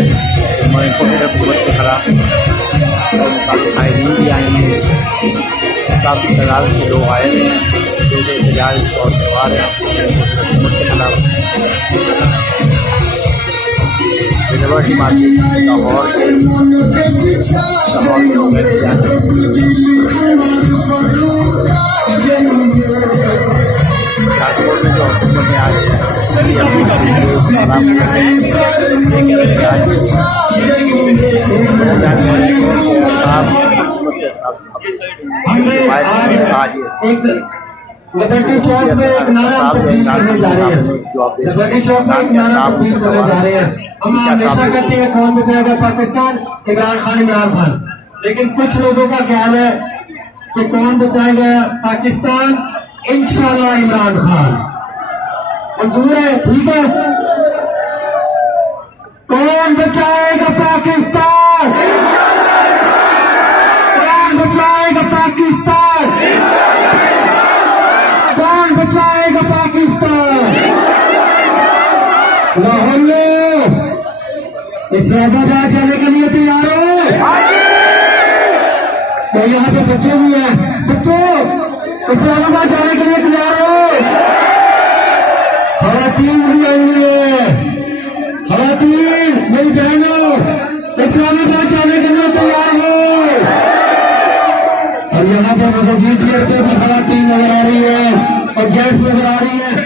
Imported हुकूमत के खिलाफ कायदीन भी आए हैं, काफ़ी तादाद से लोग आए हैं जो कि एहतजाज और त्यौहार हैं हुकूमत के खिलाफ। लिबर्टी मार्केट लाहौर के राजकोट में जो हुकूमत ने आज लिबर्टी चौक में एक नारा तब्दील करने जा रहे हैं। लिबर्टी चौक में एक नारा तब्दील करने जा रहे हैं। हम हमेशा कहते हैं कौन बचाएगा पाकिस्तान, इमरान खान। लेकिन कुछ लोगों का ख्याल है कि कौन बचाएगा पाकिस्तान, इंशाल्लाह इमरान खान। मंजूर है? ठीक है। कौन बचाएगा पाकिस्तान? कौन बचाएगा पाकिस्तान? कौन बचाएगा पाकिस्तान? लाहौर इस्लामाबाद जाने के लिए तैयार हो? तो यहाँ पे बच्चे भी हैं। बच्चों, इस्लामाबाद जाने के लिए तैयार हो? खवातीन भी आई हुई है। खवातीन, मेरी बहनों, इस्लामाबाद जाने के लिए तैयार हो? और यहाँ पे मुझे चेयर पे भी खवातीन नजर आ रही है और जेंट्स नजर आ रही है।